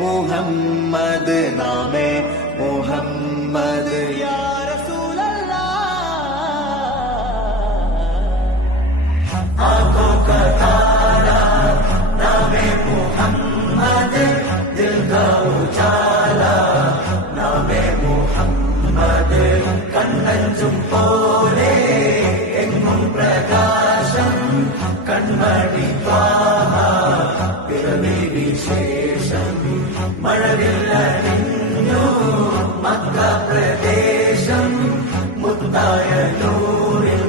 മുഹമ്മദ് നാമേ മുഹമ്മദ് യാ आंखों का तारा नामे मुहम्मद दिल का उजाला नामे मुहम्मद കണ്ണഞ്ചും പോലെ എങ്ങും പ്രകാശം കൺമണി ത്വാഹ പിറവി വിശേഷം മഴവില്ലണിഞ്ഞു മക്ക പ്രദേശം മുത്തായ നൂറിൽ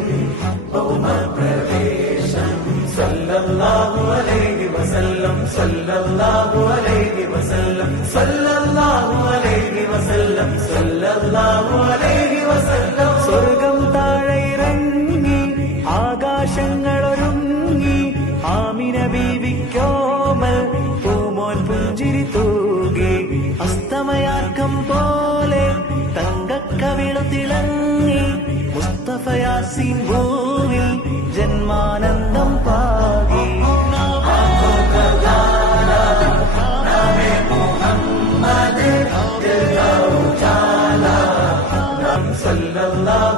ഭൗമപ്രദേശം സല്ലല്ലാഹു അലൈഹി വസല്ലം സല്ലല്ലാഹു അലൈഹി വസല്ലം സല്ലല്ലാഹു അലൈഹി വസല്ലം സല്ലല്ലാഹു അലൈഹി വസല്ലം സ്വർഗം താഴെ ഇറങ്ങി ആകാശങ്ങളൊരുങ്ങി ആമിന ബീവിക്കോമൽ പൂമോൻ പുഞ്ചിരി തൂകി അസ്തമയാർക്കം പോലെ തങ്കക്കവിളു തിളങ്ങി മുസ്തഫ യാസീൻ ഭൂവിൽ ജന്മാനന്ദം പാകി നാമേ മുഹമ്മദ് ദിൽ കാ ഉജാല സല്ലല്ലാഹു